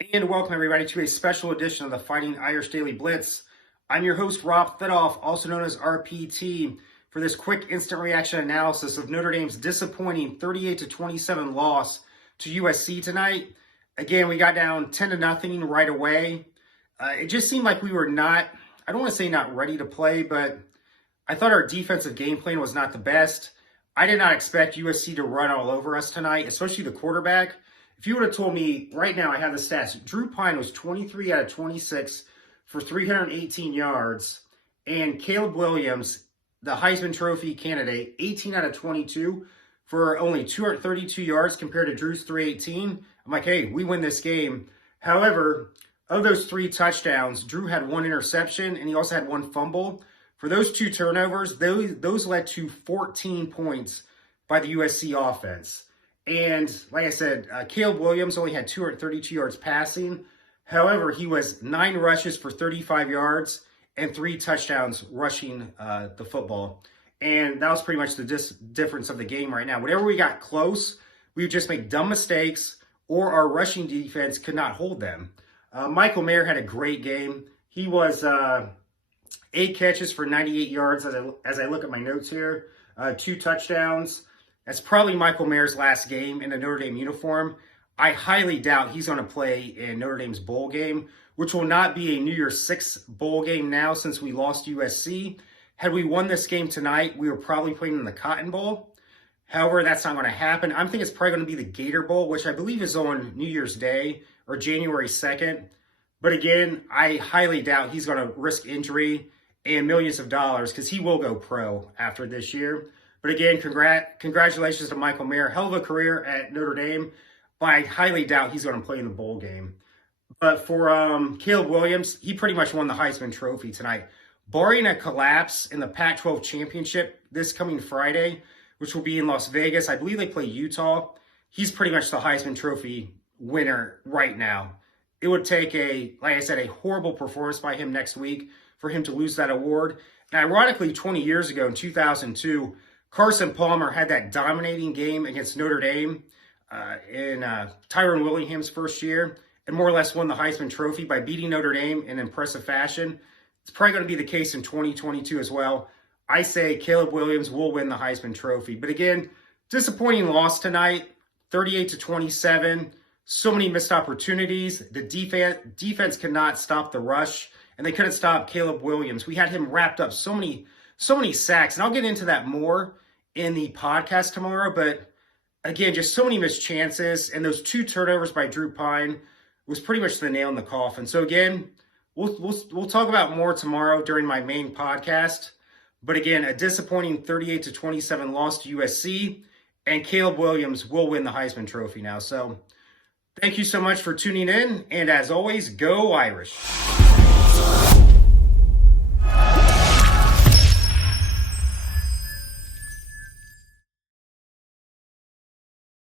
And welcome everybody to a special edition of the Fighting Irish Daily Blitz. I'm your host, Rob Fedoff, also known as RPT, for this quick instant reaction analysis of Notre Dame's disappointing 38-27 loss to USC tonight. Again, we got down 10-0 right away. It just seemed like we were not, I don't want to say not ready to play, but I thought our defensive game plan was not the best. I did not expect USC to run all over us tonight, especially the quarterback. If you would have told me right now, I have the stats. Drew Pine was 23 out of 26 for 318 yards. And Caleb Williams, the Heisman Trophy candidate, 18 out of 22 for only 232 yards compared to Drew's 318. I'm like, hey, we win this game. However, of those 3 touchdowns, Drew had 1 interception and he also had 1 fumble. For those 2 turnovers, those led to 14 points by the USC offense. And like I said, Caleb Williams only had 232 yards passing. However, he was 9 rushes for 35 yards and 3 touchdowns rushing the football. And that was pretty much the difference of the game right now. Whenever we got close, we would just make dumb mistakes or our rushing defense could not hold them. Michael Mayer had a great game. He was 8 catches for 98 yards as I look at my notes here, 2 touchdowns. That's probably Michael Mayer's last game in a Notre Dame uniform. I highly doubt he's going to play in Notre Dame's bowl game, which will not be a New Year's Six bowl game now since we lost USC. Had we won this game tonight, we were probably playing in the Cotton Bowl. However, that's not going to happen. I think it's probably going to be the Gator Bowl, which I believe is on New Year's Day or January 2nd. But again, I highly doubt he's going to risk injury and millions of dollars because he will go pro after this year. But again, congratulations to Michael Mayer. Hell of a career at Notre Dame, but I highly doubt he's going to play in the bowl game. But for Caleb Williams, he pretty much won the Heisman Trophy tonight. Barring a collapse in the Pac-12 championship this coming Friday, which will be in Las Vegas, I believe they play Utah, he's pretty much the Heisman Trophy winner right now. It would take like I said, a horrible performance by him next week for him to lose that award. And ironically, 20 years ago in 2002, Carson Palmer had that dominating game against Notre Dame in Tyrone Willingham's first year and more or less won the Heisman Trophy by beating Notre Dame in impressive fashion. It's probably going to be the case in 2022 as well. I say Caleb Williams will win the Heisman Trophy. But again, disappointing loss tonight, 38-27. So many missed opportunities. The defense could not stop the rush, and they couldn't stop Caleb Williams. We had him wrapped up so many sacks, and I'll get into that more in the podcast tomorrow. But again, just so many missed chances, and those 2 turnovers by Drew Pine was pretty much the nail in the coffin. So again, we'll talk about more tomorrow during my main podcast. But again, a disappointing 38-27 loss to USC, and Caleb Williams will win the Heisman Trophy now. So thank you so much for tuning in, and as always, go Irish.